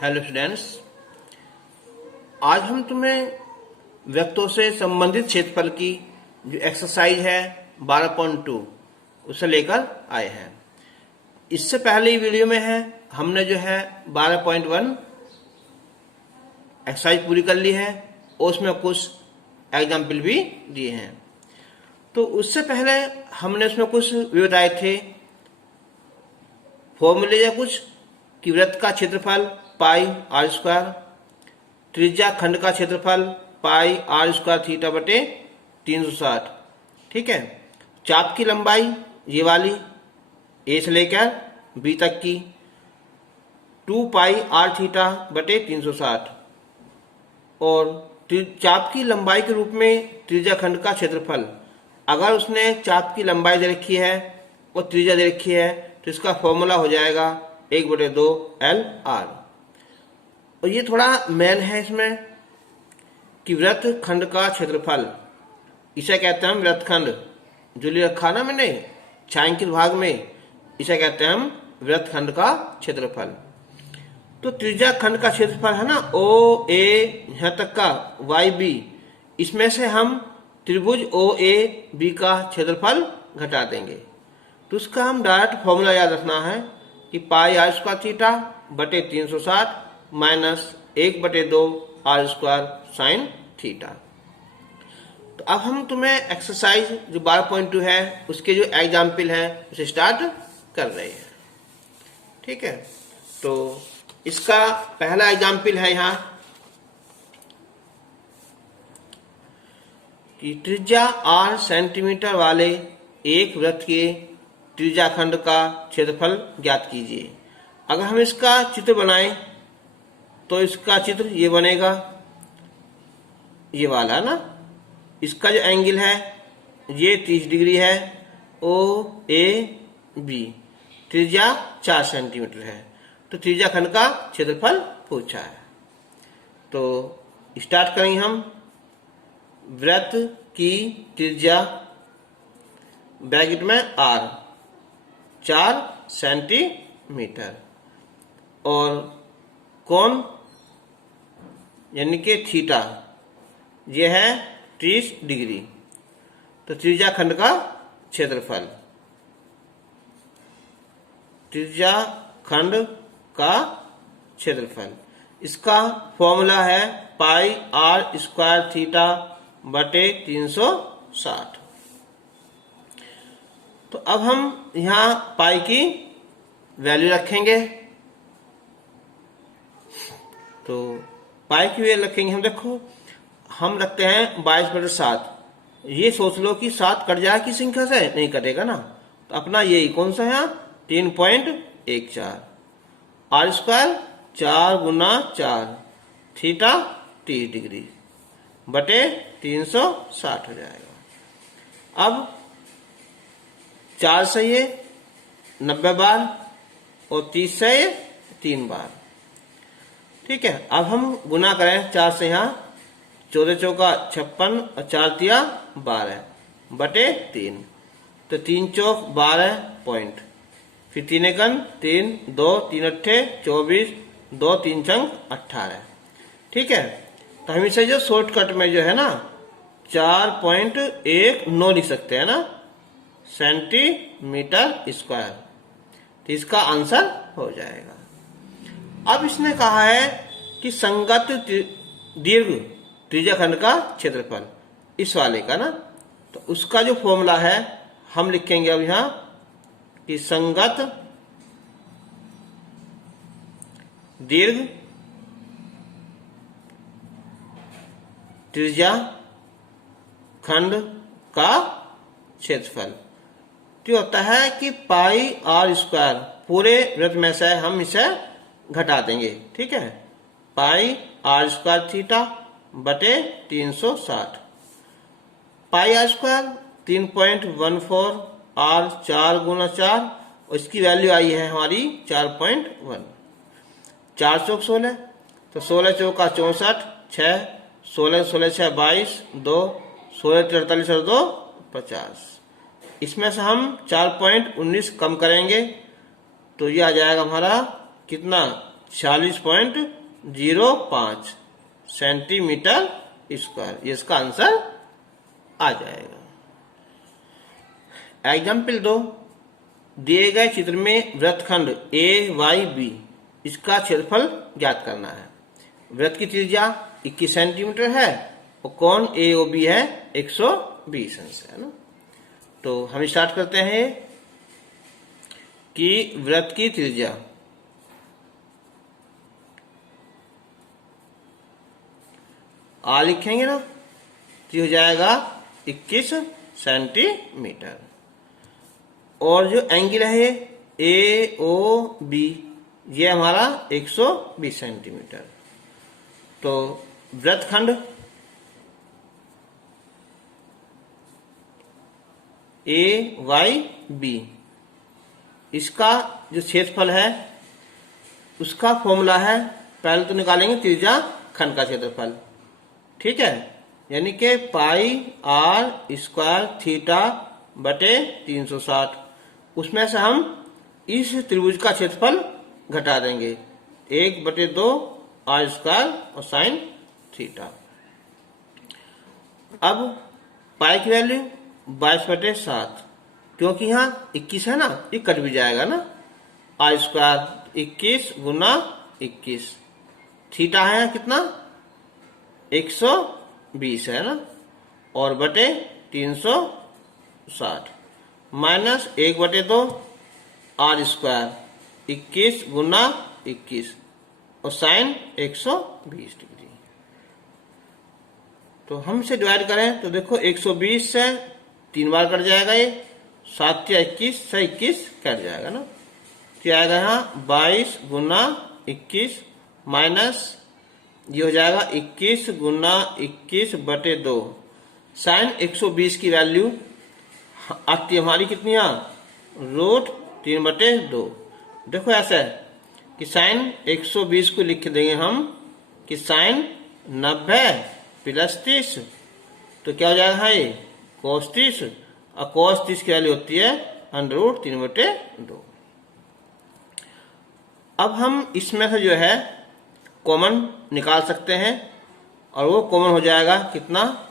Hello students, आज हम तुम्हें वृत्तों से संबंधित क्षेत्रफल की जो एक्सरसाइज है 12.2 उसे लेकर आए हैं। इससे पहले वीडियो में हमने जो है 12.1 एक्सरसाइज पूरी कर ली है और उसमें कुछ एग्जाम्पल भी दिए हैं। तो उससे पहले हमने उसमें कुछ भी बताए थे फॉर्मूले या कुछ कि वृत्त का क्षेत्रफल पाई आर स्क्वायर, त्रिज्या खंड का क्षेत्रफल पाई आर स्क्वायर थीटा बटे 360। ठीक है, चाप की लंबाई ये वाली ए से लेकर बी तक की 2 पाई आर थीटा बटे 360 और चाप की लंबाई के रूप में त्रिज्या खंड का क्षेत्रफल। अगर उसने चाप की लंबाई दे रखी है और त्रिज्या दे रखी है तो इसका फॉर्मूला हो जाएगा 1/2 एल आर। और ये थोड़ा मेन है इसमें कि वृत्त खंड का क्षेत्रफल, इसे कहते हैं हम वृत्त खंड। जो लिख रखा ना मैंने छायांकित भाग में, इसे कहते हैं हम वृत्त खंड का क्षेत्रफल। तो त्रिज्या खंड का क्षेत्रफल है ना ओ ए यहाँ तक का वाई बी, इसमें से हम त्रिभुज ओ ए बी का क्षेत्रफल घटा देंगे। तो उसका हम डायरेक्ट फॉर्मूला याद रखना है कि पाई आर स्क्वायर थीटा बटे 360 minus 1/2 r square sine theta. तो अब हम तुम्हें एक्सरसाइज जो 12.2 है उसके जो एग्जाम्पल है उसे स्टार्ट कर रहे हैं। ठीक है, तो इसका पहला एग्जाम्पल है यहाँ कि त्रिज्या 8 सेंटीमीटर वाले एक वृत्त के त्रिज्या खंड का क्षेत्रफल ज्ञात कीजिए। अगर हम इसका चित्र बनाएं तो इसका चित्र ये बनेगा, ये वाला ना। इसका जो एंगल है ये 30 डिग्री है, ओ ए बी, त्रिज्या 4 सेंटीमीटर है। तो त्रिज्या खंड का क्षेत्रफल पूछा है। तो स्टार्ट करेंगे हम। वृत्त की त्रिज्या ब्रैकेट में आर 4 सेंटीमीटर और कोण यानी कि थीटा ये है 30 डिग्री। तो त्रिज्या खंड का क्षेत्रफल, त्रिज्या खंड का क्षेत्रफल, इसका फॉर्मूला है पाई आर स्क्वायर थीटा बटे 360। तो अब हम यहां पाई की वैल्यू रखेंगे। तो पाई की वैल्यू रखेंगे हम, देखो हम रखते हैं 22/7। ये सोच लो कि 7 कट जाए की संख्या से, नहीं कटेगा ना। तो अपना यही कौन सा है 3.14 आर स्क्वायर 4 गुना 4 थीटा 30 डिग्री बटे 360 हो जाएगा। अब 4 से ये 90 बार और 30 से ये 3 बार। ठीक है, अब हम गुना करें 4 से, यहाँ 14 चौका 56 और 4 तिया 12 बटे 3। तो 3 चौक 12 पॉइंट, फिर 3 एकन 3, 2 3 अट्ठे 24, 2 3 छंग 18। ठीक है, तो हम इसे जो शॉर्टकट में जो है ना 4.19 लिख सकते हैं ना सेंटीमीटर स्क्वायर। तो इसका आंसर हो जाएगा। अब इसने कहा है कि संगत दीर्घ त्रिज्या खंड का क्षेत्रफल, इस वाले का ना। तो उसका जो फॉर्मूला है हम लिखेंगे अब यहां कि संगत दीर्घ त्रिज्या खंड का क्षेत्रफल तो होता है कि पाई आर स्क्वायर, पूरे वृत्त में से हम इसे घटा देंगे। ठीक है, पाई आर स्क्वायर थीटा बटे 360। पाई आर स्क्वायर 3.14 आर 4 गुना 4 और इसकी वैल्यू आई है हमारी 4.1। 4 चौक 16, तो 16 चौका 64, 6 16 16 6 22, 2 16 43 और 2 50। इसमें से हम 4.19 कम करेंगे तो ये आ जाएगा हमारा कितना 40.05 सेंटीमीटर स्क्वायर। ये इसका आंसर आ जाएगा। एग्जाम्पल 2, दिए गए चित्र में वृत्तखंड AYB इसका क्षेत्रफल ज्ञात करना है। वृत्त की त्रिज्या 21 सेंटीमीटर है और कोण AOB है 120 अंश, है ना। तो हम स्टार्ट करते हैं कि वृत्त की त्रिज्या आ लिखेंगे ना, तो हो जाएगा 21 सेंटीमीटर। और जो एंगल है AOB ये हमारा 120 सेंटीमीटर। तो वृत्तखंड AYB इसका जो क्षेत्रफल है उसका फॉर्मूला है, पहले तो निकालेंगे त्रिज्या खंड का क्षेत्रफल, ठीक है, यानी कि πr² थीटा बटे 360। उसमें से हम इस त्रिभुज का क्षेत्रफल घटा देंगे 1/2 r² और साइन थीटा। अब पाई की वैल्यू 22/7, क्योंकि यहाँ 21 है ना, ये कट भी जाएगा ना, r² 21 गुना 21, थीटा है कितना 120 है ना, और बटे 360 माइनस 1/2 r² 21 गुना 21 और साइन 120 डिग्री। तो हम इसे डिवाइड करें तो देखो 120 से 3 बार कट जाएगा, ये 7 या 21 से 21 कट जाएगा ना, तो आएगा यहाँ 22 गुना 21 माइनस ये हो जाएगा 21 गुना 21/2 साइन 120 की वैल्यू आती है हमारी कितनी √3/2। देखो ऐसा है कि साइन 120 को लिख देंगे हम कि साइन 90 + 30, तो क्या हो जाएगा ये cos 30, और cos 30 की वैल्यू होती है √3/2। अब हम इसमें से जो है कॉमन निकाल सकते हैं और वो कॉमन हो जाएगा कितना,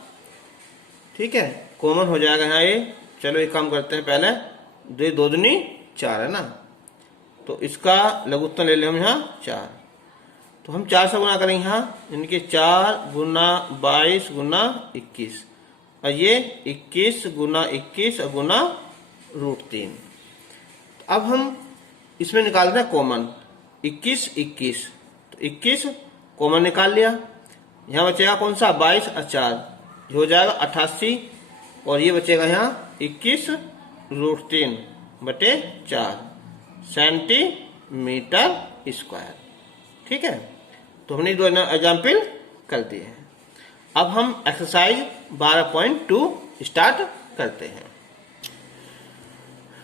ठीक है, कॉमन हो जाएगा यहाँ ये, चलो एक काम करते हैं, पहले 2 दूनी 4 है ना, तो इसका लघुत्तम ले लें हम यहाँ 4, तो हम 4 से गुना करेंगे यहाँ, यानी कि 4 गुना 22 गुना 21 और ये 21 गुना 21 और गुना √3। अब हम इसमें निकालते हैं कॉमन 21 21, तो 21 कॉमन निकाल लिया, यहाँ बचेगा कौन सा 22 और 4, ये हो जाएगा 88 और ये बचेगा यहाँ 21 √3/4 सेंटीमीटर स्क्वायर, ठीक है। तो हमने 2 एग्जाम्पल कर दिए हैं। अब हम एक्सरसाइज 12.2 स्टार्ट करते हैं।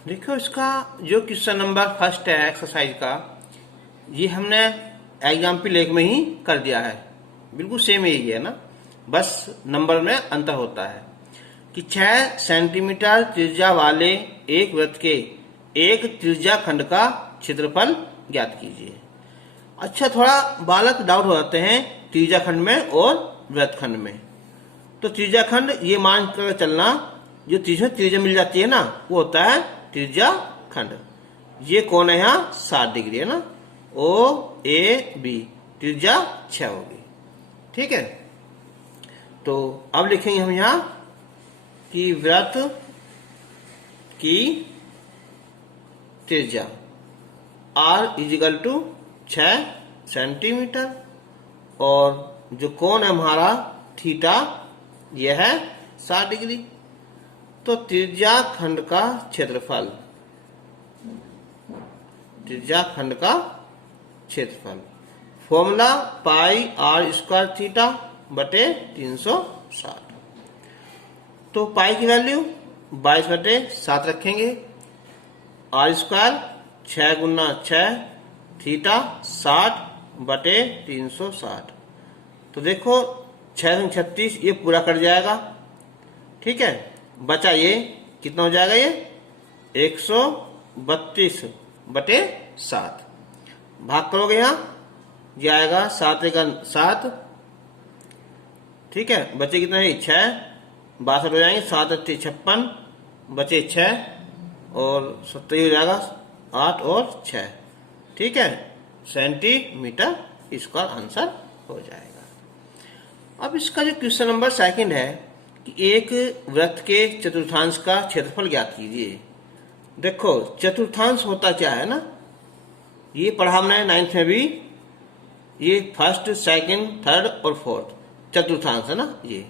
देखो इसका जो क्वेश्चन नंबर फर्स्ट है एक्सरसाइज का, ये हमने एग्जाम्पल 1 में ही कर दिया है, बिल्कुल सेम यही है ना, बस नंबर में अंतर होता है कि 6 सेंटीमीटर त्रिज्या वाले एक वृत्त के एक त्रिज्या खंड का क्षेत्रफल ज्ञात कीजिए। अच्छा, थोड़ा बालक डाउट हो जाते हैं त्रिज्या खंड में और वृत्त खंड में। तो त्रिज्या खंड ये मान कर चलना, जो त्रिज्या मिल जाती है ना वो होता है त्रिज्या खंड। ये कौन है यहाँ 60 डिग्री है ना, OAB त्रिज्या 6 होगी, ठीक है। तो अब लिखेंगे हम यहाँ कि वृत्त की त्रिज्या R = 6 सेंटीमीटर और जो कोण है हमारा थीटा यह है 60 डिग्री। तो त्रिज्या खंड का क्षेत्रफल, त्रिज्या खंड का क्षेत्रफल फॉर्मूला πr² थीटा बटे 360। तो पाई की वैल्यू 22/7 रखेंगे, r² 6 गुना 6 थीटा 60/360। तो देखो 6 36 ये पूरा कट जाएगा, ठीक है, बचा ये कितना हो जाएगा, ये 132/7 भाग करोगे यहाँ ये आएगा 7 एका 7, ठीक है, बचे कितना है 6, 62 हो जाएंगे, 7 अच्छे 56, बचे 6 और 70 हो जाएगा 8 और 6, ठीक है, सेंटीमीटर इसका आंसर हो जाएगा। अब इसका जो क्वेश्चन नंबर सेकंड है कि एक वृत्त के चतुर्थांश का क्षेत्रफल ज्ञात कीजिए। देखो चतुर्थांश होता क्या है ना, ये पढ़ा हमने 9th में भी, ये फर्स्ट, सेकंड, थर्ड और फोर्थ चतुर्थांश है ना ये।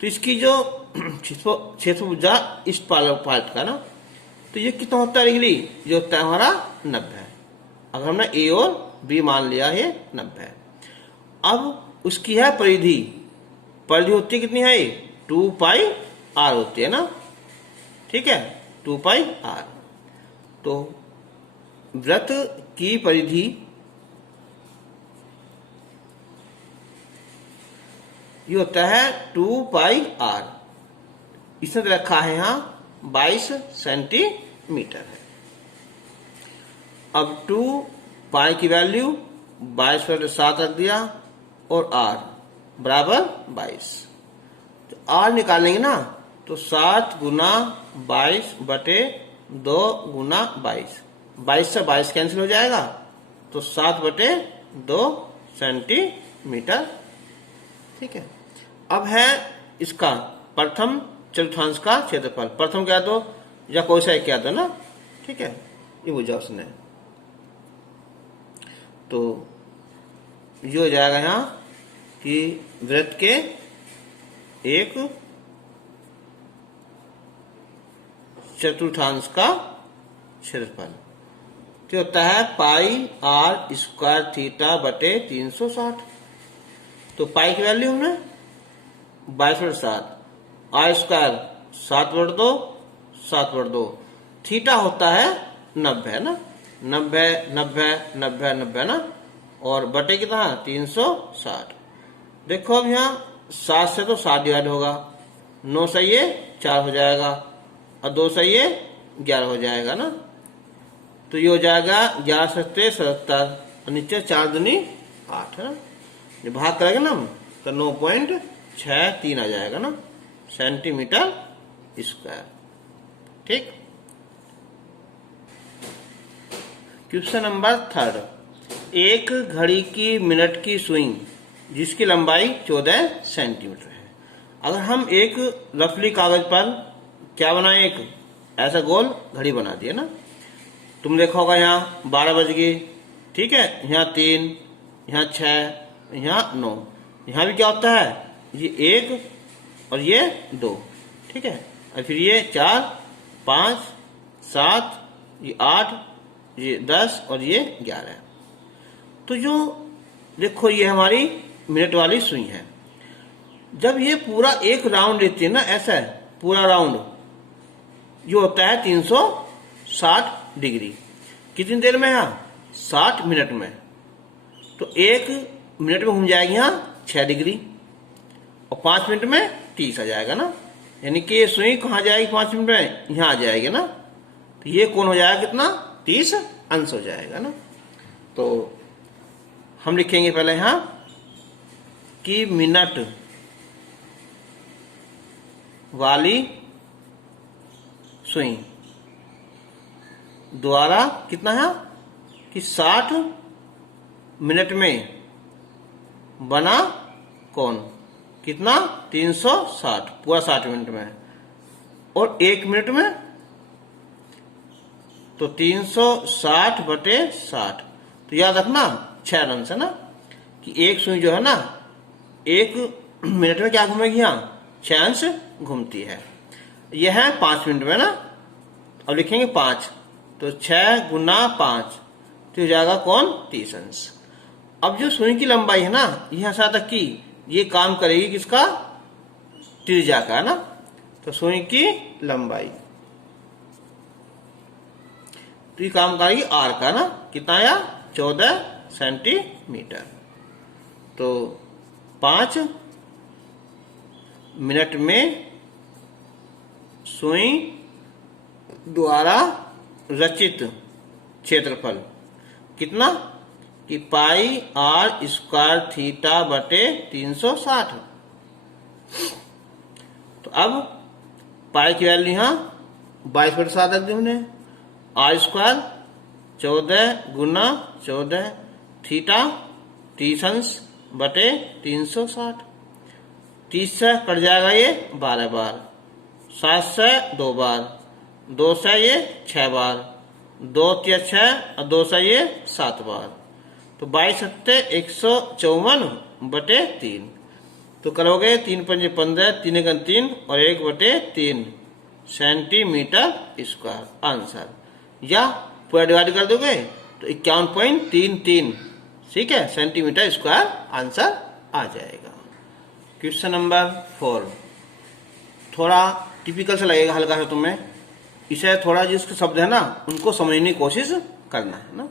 तो इसकी जो क्षेत्रभुजा इस पार्ट का ना, तो ये कितना होता है डिग्री, जो होता है हमारा 90। अगर हमने ए और बी मान लिया है 90। अब उसकी है परिधि, परिधि होती है कितनी है 2 पाई आर होती है ना, ठीक है, 2 पाई आर। तो वृत्त की परिधि ये होता है 2 पाई आर, इसने रखा है यहाँ 22 सेंटीमीटर है। अब 2 पाई की वैल्यू 22/7 रख दिया और आर बराबर 22। तो आर निकालेंगे ना, तो 7 गुना 22/2 गुना 22, 22 से 22 कैंसिल हो जाएगा, तो 7/2 सेंटीमीटर, ठीक है। अब है इसका प्रथम चतुर्थांश का क्षेत्रफल, प्रथम क्या दो या कोई सा क्या दो ना, ठीक है, ये बुझा उसने। तो ये हो जाएगा यहाँ कि वृत्त के एक चतुर्थांश का क्षेत्रफल क्या होता है पाई आर स्क्वायर थीटा बटे 360। तो पाई की वैल्यू हमने 22/7, आर स्क्वायर 7/2, 7/2, थीटा होता है 90 है ना, 90 90 90 90 ना, और बटे कितना 360। देखो अब यहाँ 7 से तो 7 डिवाइड होगा, 9 से ये 4 हो जाएगा और 2 से ये 11 हो जाएगा ना। तो ये हो जाएगा 11 सत्ते 77 और नीचे 4 दूनी 8 है ना। जब भाग करेंगे ना तो 9.63 आ जाएगा ना सेंटीमीटर स्क्वायर, ठीक। क्वेश्चन नंबर थर्ड, एक घड़ी की मिनट की सुई जिसकी लंबाई 14 सेंटीमीटर है। अगर हम एक रफली कागज पर क्या बनाए, एक ऐसा गोल घड़ी बना दिया ना, तुम देखा होगा यहाँ 12 बज गए, ठीक है, यहाँ 3, यहाँ 6, यहाँ 9, यहाँ भी क्या होता है ये 1 और ये 2, ठीक है, और फिर ये 4, 5, 7, ये 8, ये 10 और ये 11। तो जो देखो ये हमारी मिनट वाली सुई है, जब ये पूरा एक राउंड लेती है ना, ऐसा है पूरा राउंड, जो होता है 360 डिग्री, कितनी देर में है 60 मिनट में। तो 1 मिनट में घूम जाएगी यहाँ 6 डिग्री और 5 मिनट में 30 आ जाएगा ना, यानी कि ये सुई कहाँ जाएगी 5 मिनट में, यहाँ आ जाएगी ना। तो ये कौन हो जाएगा कितना 30 अंश हो जाएगा ना। तो हम लिखेंगे पहले यहाँ कि मिनट वाली सुई द्वारा कितना है कि 60 मिनट में बना कौन, कितना 360 पूरा 60 मिनट में, और 1 मिनट में तो 360/60। तो याद रखना 6 रन से ना कि एक सुई जो है ना 1 मिनट में क्या घूमेगी, यहाँ 6 अंश घूमती है। यह है 5 मिनट में ना, अब लिखेंगे 5, तो 6 गुना 5 तो हो जाएगा कौन 30 अंश। अब जो सुई की लंबाई है ना यह तक की ये काम करेगी किसका, त्रिज्या का ना। तो सुई की लंबाई तो ये काम करेगी आर का ना, कितना आया 14 सेंटीमीटर। तो 5 मिनट में सुई द्वारा रचित क्षेत्रफल कितना कि पाई आर स्क्वायर थीटा बटे 360। तो अब पाई की वैल्यू यहाँ 22/7 रख दी हमने। आर स्क्वायर 14 गुना 14, थीटा 30 बटे 360। 30 से कट जाएगा ये 12 बार, 7 से 2 बार, 2 से ये 6 बार, 2 3 6 और 2 से ये 7 बार। तो 22 सत्ते 154 बटे 3। तो करोगे 3 पंजे 15, 3 एकम 3 और 1 बटे 3 सेंटीमीटर स्क्वायर आंसर। या पूरा डिवाइड कर दोगे तो 51.33, ठीक है, सेंटीमीटर स्क्वायर आंसर आ जाएगा। क्वेश्चन नंबर 4 थोड़ा टिपिकल सा लगेगा हल्का सा तुम्हें, इसे थोड़ा जिसके शब्द है ना उनको समझने की कोशिश करना है ना।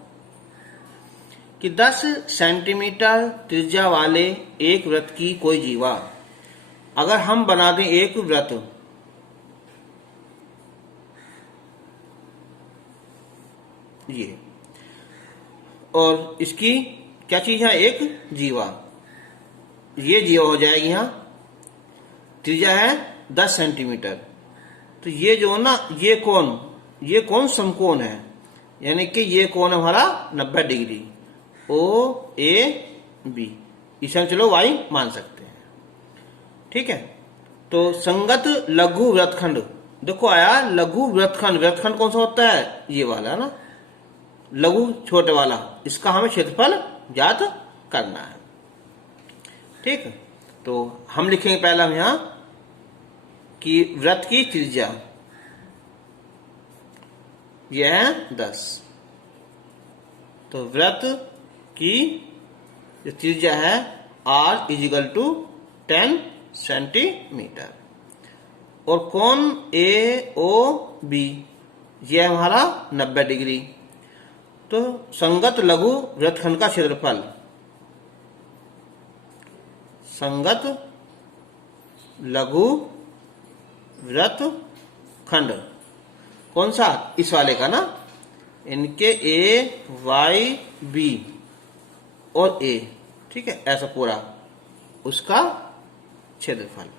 कि 10 सेंटीमीटर त्रिज्या वाले एक वृत्त की कोई जीवा, अगर हम बना दें एक वृत्त, ये और इसकी क्या चीज है, एक जीवा, ये जीवा हो जाएगी। यहां त्रिज्या है 10 सेंटीमीटर। तो ये जो ना ये कौन समकोण है, यानी कि ये कोण हमारा 90 डिग्री, ओ ए बी, इसे हम चलो वाई मान सकते हैं, ठीक है। तो संगत लघु वृत्तखंड, देखो आया लघु वृत्तखंड, वृत्तखंड कौन सा होता है, ये वाला ना, लघु छोटे वाला, इसका हमें क्षेत्रफल ज्ञात करना है, ठीक। तो हम लिखेंगे पहला हम यहां कि वृत्त की त्रिज्या यह है 10। तो वृत्त की जो त्रिज्या है r इजिकल टू 10 सेंटीमीटर, और कोण ए ओ बी यह हमारा 90 डिग्री। तो संगत लघु वृत्तखंड का क्षेत्रफल, संगत लघु वृत्तखंड कौन सा, इस वाले का ना, इनके ए वाई बी और ए, ठीक है, ऐसा पूरा उसका क्षेत्रफल।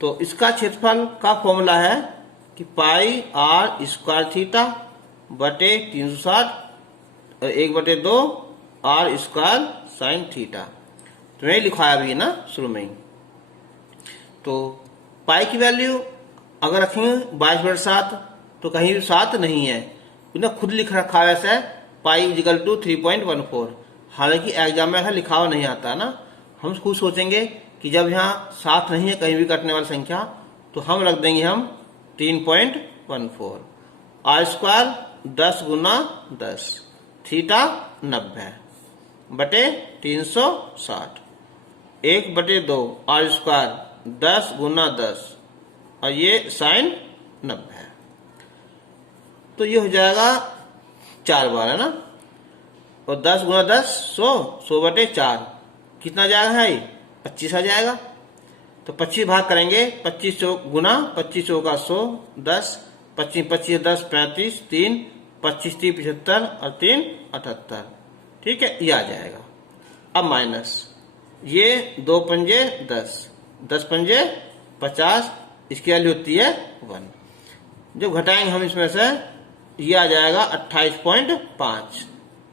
तो इसका क्षेत्रफल का फॉर्मूला है कि पाई आर स्क्वायर थीटा बटे 360 और 1/2 आर स्क्वायर साइन थीटा। तो मैं लिखाया भी ना शुरू में ही। तो पाई की वैल्यू अगर रखेंगे 22/7 तो कहीं भी 7 नहीं है, उन्हें खुद लिख रखा है ऐसा, पाई इजिकल टू 3.14। हालांकि एग्जाम में ऐसा लिखा हुआ नहीं आता ना, हम खुद सोचेंगे कि जब यहाँ 7 नहीं है कहीं भी कटने वाली संख्या, तो हम रख देंगे हम 3.14। आर स्क्वायर 10 गुना 10, थीटा 90 बटे 360, 1/2 आर स्क्वायर 10 गुना 10 और ये साइन 90। तो ये हो जाएगा 4 बार है ना, और 10 गुना 10 100 बटे 4 कितना जाएगा है, 25 आ जाएगा। तो 25 भाग करेंगे, 25 गुना 25 का 100, 10 25 25 10 35, 3 25 3 75 और 3 78, ठीक है, ये आ जाएगा। अब माइनस ये 2 पंजे 10, 10 पंजे 50, इसकी वैल्यू होती है 1। जब घटाएंगे हम इसमें से, ये आ जाएगा 28.5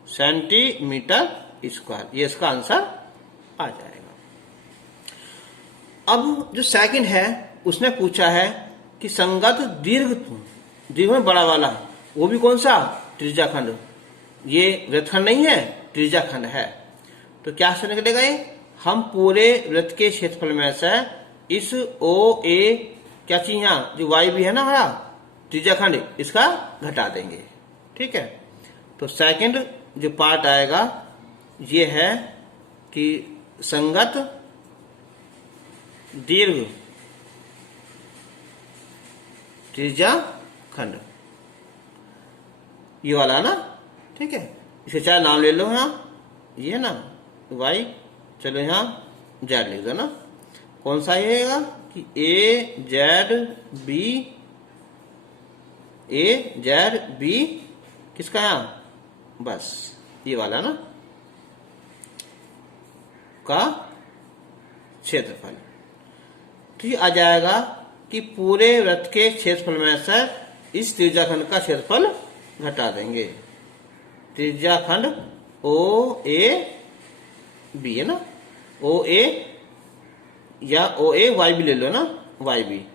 सेंटीमीटर स्क्वायर, ये इसका आंसर आ जाएगा। अब जो सेकंड है उसने पूछा है कि संगत दीर्घ में बड़ा वाला, वो भी कौन सा, त्रिज्याखंड। ये वृत्तखंड नहीं है, त्रिज्याखंड है। तो क्या से निकलेगा ये, हम पूरे वृत्त के क्षेत्रफल में से इस ओ ए क्या चीज यहाँ जो वाई भी है ना हमारा त्रिज्याखंड, इसका घटा देंगे, ठीक है। तो सेकंड जो पार्ट आएगा ये है कि संगत दीर्घ त्रिज्याखंड, ये वाला ना, ठीक है। इसे चाहे नाम ले लो यहाँ, ये ना वाई, चलो यहाँ जेड लिख दो ना। कौन सा ये रहेगा कि ए जेड बी किसका यहाँ, बस ये वाला ना, का क्षेत्रफल। तो ये आ जाएगा कि पूरे वृत्त के क्षेत्रफल में से इस त्रिज्याखंड का क्षेत्रफल घटा देंगे। त्रिज्याखंड ओ ए बी है ना, ओ ए या ओ ए वाई बी ले लो ना, वाई बी,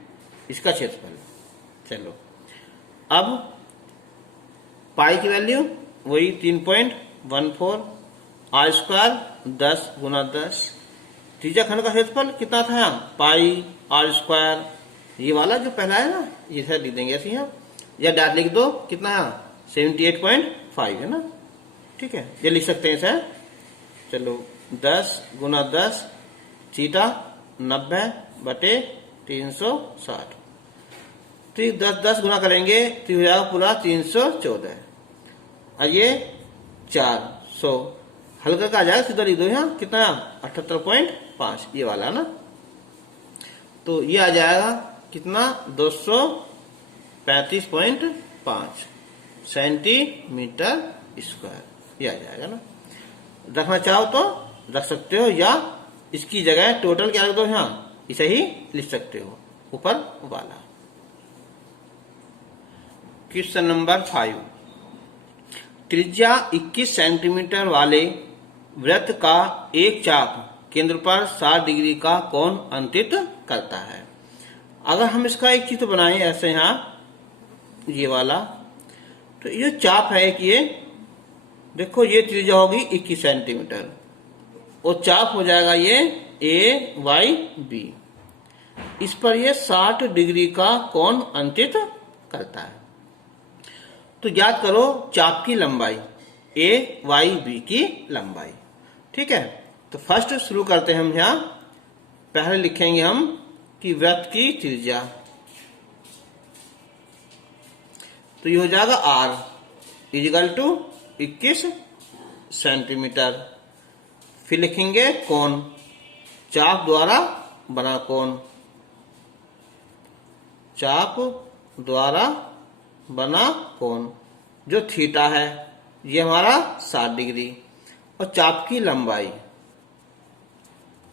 इसका क्षेत्रफल। चलो अब पाई की वैल्यू वही 3.14 आर स्क्वायर 10 गुना 10। त्रिज्याखंड का क्षेत्रफल कितना था यहाँ, पाई आर स्क्वायर, ये वाला जो पहला है ना, ये सर लिख देंगे ऐसे यहाँ, या डायरेक्ट लिख दो, कितना यहाँ 78.5 है ना, ठीक है, ये लिख सकते हैं सर। चलो 10 गुना 10 थीटा 90 बटे 360, तो 10 गुना करेंगे तो हो जाएगा पूरा 314, और ये 400 हल्का का आ जाएगा, सीधा लिख दो यहाँ, कितना 78.5 ये वाला ना, तो ये आ जाएगा कितना 235.5 सेंटीमीटर स्क्वायर, ये आ जाएगा ना। रखना चाहो तो रख सकते हो, या इसकी जगह टोटल क्या रख दो यहाँ, इसे ही लिख सकते हो ऊपर वाला। क्वेश्चन नंबर 5, त्रिज्या 21 सेंटीमीटर वाले वृत्त का एक चाप केंद्र पर 60 डिग्री का कोण अंकित करता है। अगर हम इसका एक चित्र बनाएं ऐसे यहाँ, ये वाला, तो ये चाप है कि ये देखो, ये त्रिज्या होगी 21 सेंटीमीटर और चाप हो जाएगा ये ए वाई बी, इस पर ये 60 डिग्री का कोण अंकित करता है। तो याद करो चाप की लंबाई, ए वाई बी की लंबाई, ठीक है। तो फर्स्ट शुरू करते हैं हम यहाँ, पहले लिखेंगे हम कि वृत्त की त्रिज्या, तो ये हो जाएगा आर इजिकल टू 21 सेंटीमीटर। फिर लिखेंगे कोण, चाप द्वारा बना कोण, चाप द्वारा बना कोण जो थीटा है, ये हमारा 60 डिग्री, और चाप की लंबाई,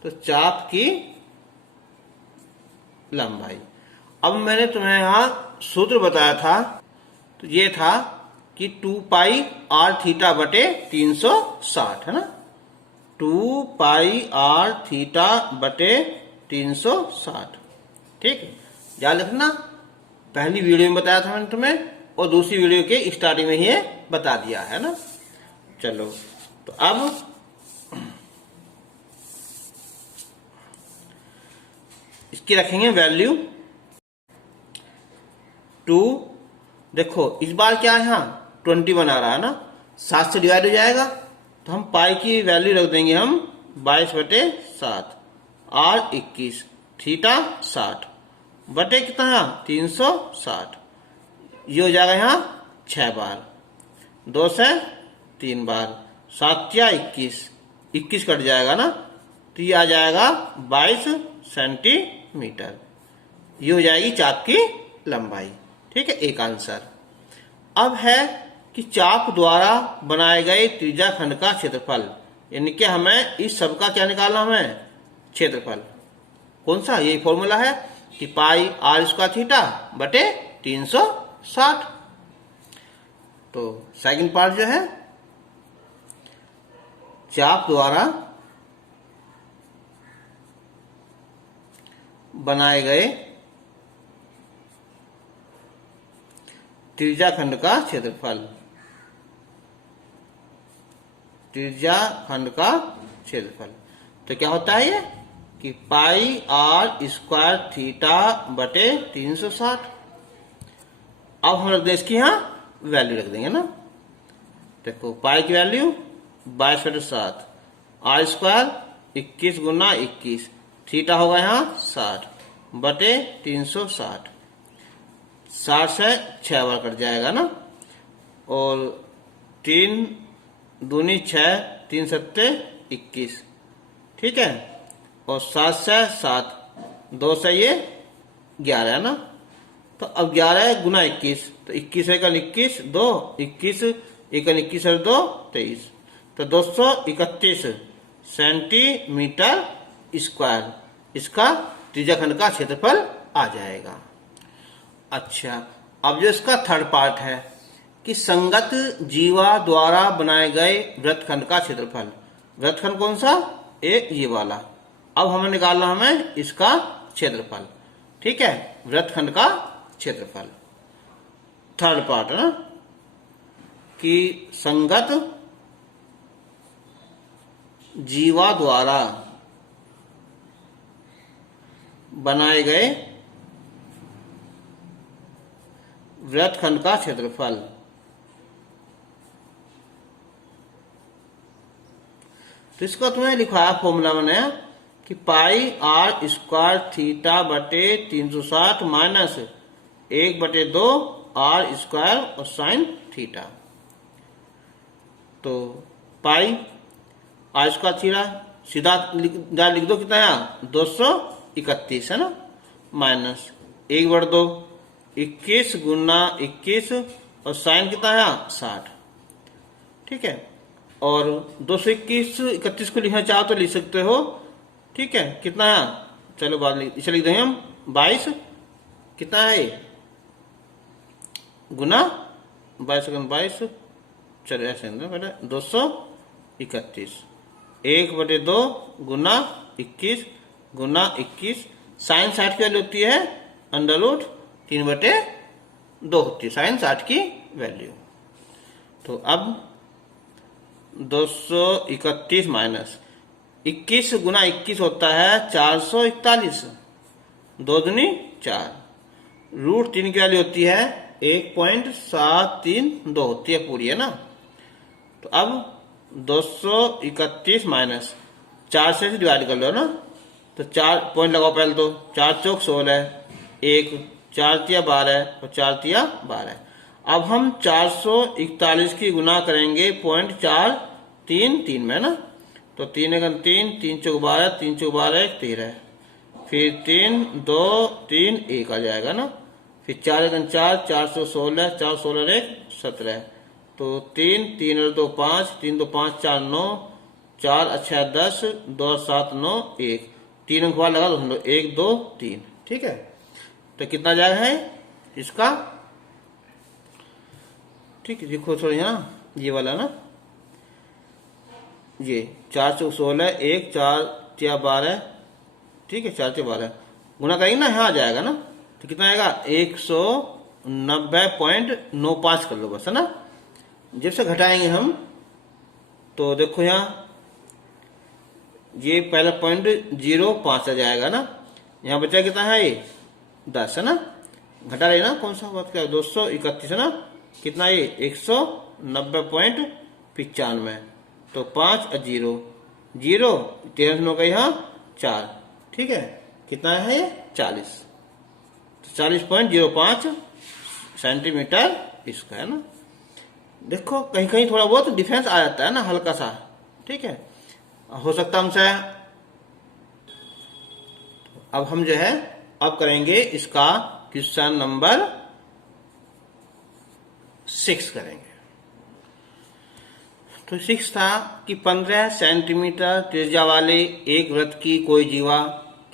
तो चाप की लंबाई। अब मैंने तुम्हें यहां सूत्र बताया था, तो ये था कि 2 पाई आर थीटा बटे 360 है ना, 2 पाई आर थीटा बटे 360, ठीक है। याद रखना, पहली वीडियो में बताया था मैंने तुम्हें, और दूसरी वीडियो के स्टार्टिंग में ही बता दिया है ना। चलो तो अब इसकी रखेंगे वैल्यू 2। देखो इस बार क्या है, यहाँ 21 आ रहा है ना, 7 से डिवाइड हो जाएगा, तो हम पाई की वैल्यू रख देंगे हम 22 बटे 7, आर 21, थीटा 60 बटे कितना है 360, ये हो जाएगा यहाँ 6 बार, 2 से 3 बार, 7 या 21 कट जाएगा ना, तो ये आ जाएगा 22 सेंटीमीटर, ये हो जाएगी चाप की लंबाई, ठीक है, एक आंसर। अब है कि चाप द्वारा बनाए गए त्रिज्याखंड का क्षेत्रफल, यानी कि हमें इस सब का क्या निकालना, हमें क्षेत्रफल, कौन सा, यही फॉर्मूला है कि पाई आर स्क्वायर थीटा बटे 360। तो सेकंड पार्ट जो है, चाप द्वारा बनाए गए त्रिज्याखंड का क्षेत्रफल, त्रिज्याखंड का क्षेत्रफल, तो क्या होता है ये कि पाई आर स्क्वायर थीटा बटे 360। अब हम रख दें इसकी यहाँ वैल्यू रख देंगे ना, देखो पाई की वैल्यू 22 बटे 7, आर स्क्वायर 21 गुना 21, थीटा होगा यहाँ 60 बटे 360, 60 से 6 बार कट जाएगा ना, और 3 दूनी 6, 3 सत्ते 21, ठीक है, और 7 से 7, 2 से ये 11 है ना, तो अब 11 गुना 21, तो 21 एकन 21, 2 21 एकन 21 और 2 23, तो 231 सेंटीमीटर स्क्वायर इसका त्रिज्याखंड का क्षेत्रफल आ जाएगा। अच्छा, अब जो इसका थर्ड पार्ट है कि संगत जीवा द्वारा बनाए गए वृत्तखंड का क्षेत्रफल। वृत्तखंड कौन सा? ये वाला। अब हमें निकालना हमें इसका क्षेत्रफल। ठीक है, वृत्तखंड का क्षेत्रफल। थर्ड पार्ट है ना कि संगत जीवा द्वारा बनाए गए वृत्तखंड का क्षेत्रफल। तो इसका तुम्हें लिखवाया फॉर्मूला बनाया कि पाई आर स्क्वायर थीटा बटे 360 माइनस 1/2 आर स्क्वायर और साइन थीटा। तो पाई आर स्क्वायर थीटा सीधा लिख दो, कितना है 231 है ना, माइनस 1/2 21 गुना 21 और साइन कितना है 60। ठीक है, और 221 31 को लिखना चाहो तो लिख सकते हो। ठीक है, कितना है, चलो बाद इसे लिख देंगे हम 22 कितना है गुना 22 चलो ऐसे पहले 231 1/2 गुना 21 गुना 21 साइन 60 की वैल्यू होती है √3/2 होती है साइन 60 की वैल्यू। तो अब 231 माइनस 21 गुना 21 होता है 441 2 दूनी 4 √3 की वैल्यू होती है 1.732 होती है पूरी, है ना। तो अब 231 माइनस 4 से डिवाइड कर लो ना, तो 4 पॉइंट लगाओ पहले तो 4 चौक 16 1 4 तिया 12 और 4 तिया 12। अब हम 441 की गुना करेंगे 0.433 में ना, तो 3 1 3 3 चौक 12 3 चौक 12 1 13 फिर 3 2 3 1 आ जाएगा ना, फिर 4 1 4 416 4 16 1 17 तो 3 3 और 2 5 3 2 5 4 9 4 अच्छा 10 2 7 9 1 3 अंक बाद लगा दो 1 2 3। ठीक है, तो कितना जाएगा है इसका। ठीक है, देखो थोड़ा यहाँ ये वाला ना, ये 4 चौक 16 1 4 तिया 12। ठीक है, 4 तिया 12 गुना करेंगे ना, यहाँ आ जाएगा ना, तो कितना आएगा 190.95 कर लो बस, है ना। जब से घटाएंगे हम तो देखो यहाँ ये पहला 0.05 आ जाएगा ना, यहाँ बचा कितना है ये 10 है ना, घटा रहे ना कौन सा बात क्या 231 है ना, कितना ये 190.95 तो 5 और 0 0 13 हो गई यहाँ 4। ठीक है, कितना है 40 तो 40.05 सेंटीमीटर इसका है ना। देखो कहीं कहीं थोड़ा बहुत डिफरेंस आ जाता है ना, हल्का सा। ठीक है, हो सकता हमसे। अब हम जो है अब करेंगे इसका क्वेश्चन नंबर 6 करेंगे। तो 6 था कि 15 सेंटीमीटर त्रिज्या वाले एक वृत्त की कोई जीवा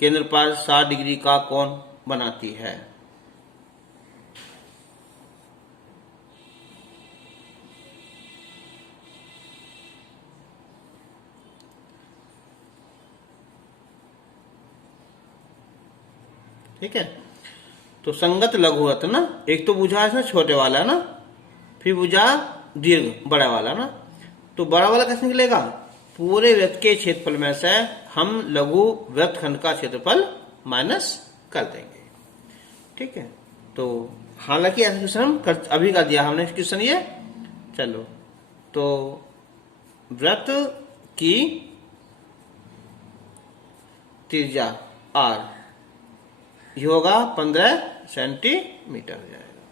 केंद्र पर 60 डिग्री का कोण बनाती है। ठीक है, तो संगत लघुवृत्त ना, एक तो बुझा इसमें छोटे वाला ना, फिर बुझा दीर्घ बड़ा वाला ना। तो बड़ा वाला कैसे निकलेगा, पूरे वृत्त के क्षेत्रफल में से हम लघु वृत्तखंड का क्षेत्रफल माइनस कर देंगे। ठीक है, तो हालांकि ऐसा क्वेश्चन हम अभी कर दिया हमने क्वेश्चन ये। चलो, तो वृत्त की त्रिज्या r ये होगा 15 सेंटीमीटर हो जाएगा,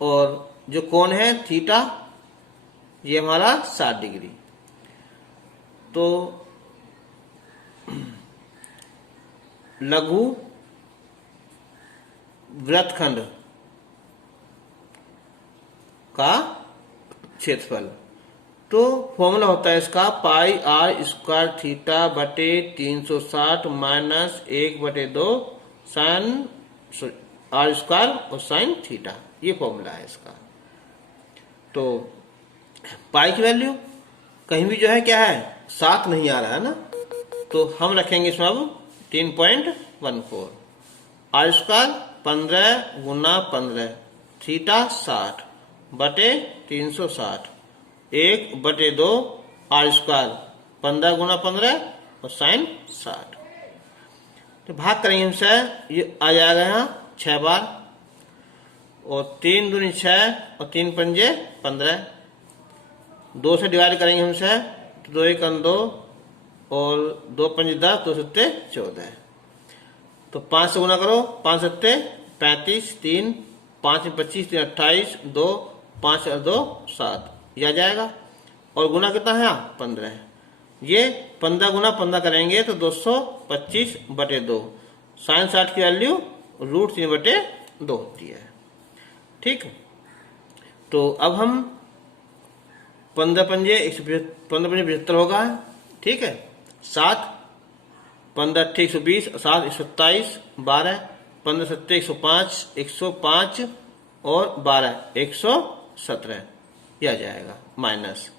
और जो कोण है थीटा ये हमारा 60 डिग्री। तो लघु वृत्तखंड का क्षेत्रफल तो फॉर्मूला होता है इसका पाई आर स्क्वायर थीटा बटे 360 माइनस 1/2 साइन आर स्क्वायर और साइन थीटा, ये फॉर्मूला है इसका। तो पाई की वैल्यू कहीं भी जो है क्या है 7 नहीं आ रहा है ना, तो हम रखेंगे इसमें अब 3.14। आर स्क्वायर 15 गुना 15 थीटा 60 बटे 360 1/2 आर स्क्वायर 15 गुना 15 और साइन 60। तो भाग करेंगे हमसे, ये आ जाएगा यहाँ 6 बार और 3 दूनी 6 और 3 पंजे 15। 2 से डिवाइड करेंगे हमसे तो 2 1 2 और 2 पंजे 10, 2 सत्ते 14। तो 5 से गुना करो, 5 सत्ते 35, 3 5 में 25, 3 28, 2 5 और 2 7, यह आ जाएगा। और गुना कितना है 15, ये 15 गुना 15 करेंगे तो 225/2 साइन 60 की वैल्यू √3/2 होती है। ठीक, तो अब हम 15 पंजे 75 होगा। ठीक है, 7 15 8 120, 7 127, 12 15 7 105, 105 और 12 117, यह आ जाएगा माइनस,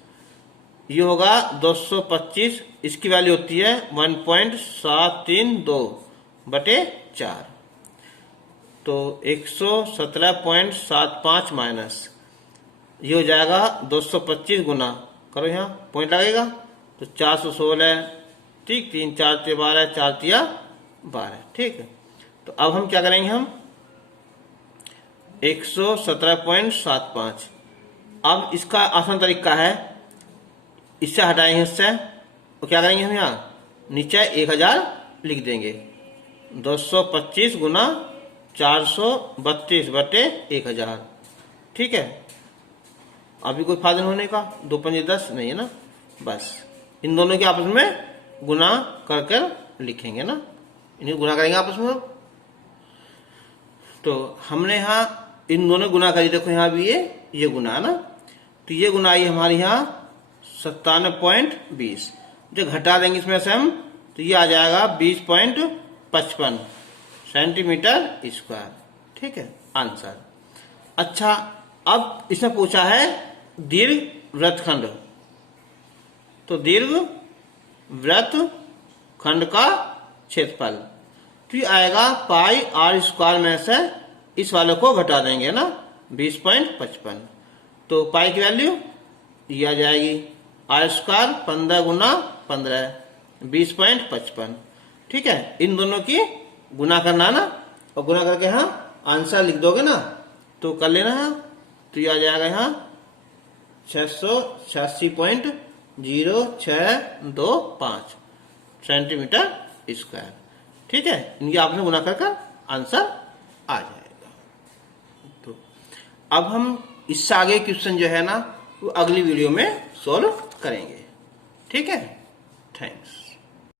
ये होगा 225, इसकी वैल्यू होती है 1.732/4, तो 117.75 माइनस, ये हो जाएगा 225 गुना, करो यहाँ पॉइंट लगेगा तो 416। ठीक, 3 4 12, 4 12। ठीक है, तो अब हम क्या करेंगे, हम 117.75। अब इसका आसान तरीका है, इससे हटाएंगे इससे, तो क्या करेंगे हम यहाँ नीचे 1000 लिख देंगे। 225 गुना 432/1000। ठीक है, अभी कोई फायदा होने का, 2 पंजे 10 नहीं है ना, बस इन दोनों के आपस में गुना कर कर लिखेंगे ना, इन्हें गुना करेंगे आपस में। तो हमने यहाँ इन दोनों गुना करी, देखो यहाँ भी ये गुना है ना, तो ये गुना आई हमारी यहाँ 97.20। जो घटा देंगे इसमें से हम, तो ये आ जाएगा 20.55 सेंटीमीटर स्क्वायर। ठीक है, आंसर। अच्छा, अब इसमें पूछा है दीर्घ वृत्तखंड, तो दीर्घ वृत्तखंड का क्षेत्रफल, तो ये आएगा पाई आर स्क्वायर में से इस वाले को घटा देंगे ना 20.55, तो पाई की वैल्यू ये आ जाएगी आर स्क्वायर 15 गुना 15 20.55। ठीक है, इन दोनों की गुना करना ना, और गुना करके यहाँ आंसर लिख दोगे ना, तो कर लेना है, तो ये आ जाएगा यहाँ 686.0625 सेंटीमीटर स्क्वायर। ठीक है, इनकी आपने गुना कर आंसर आ जाएगा। तो अब हम इससे आगे क्वेश्चन जो है ना वो अगली वीडियो में सॉल्व करेंगे। ठीक है, थैंक्स।